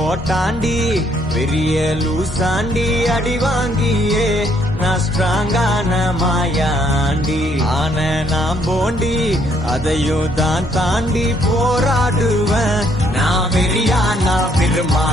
ஓட்டாண்டி பெரிய லூசாண்டி அடி வாங்கியே நான் ஸ்ட்ராங்கான மாயாண்டி ஆன நான் போண்டி அதையும் தான் தாண்டி போராடுவேன் நான் வெறியா நான் பெருமா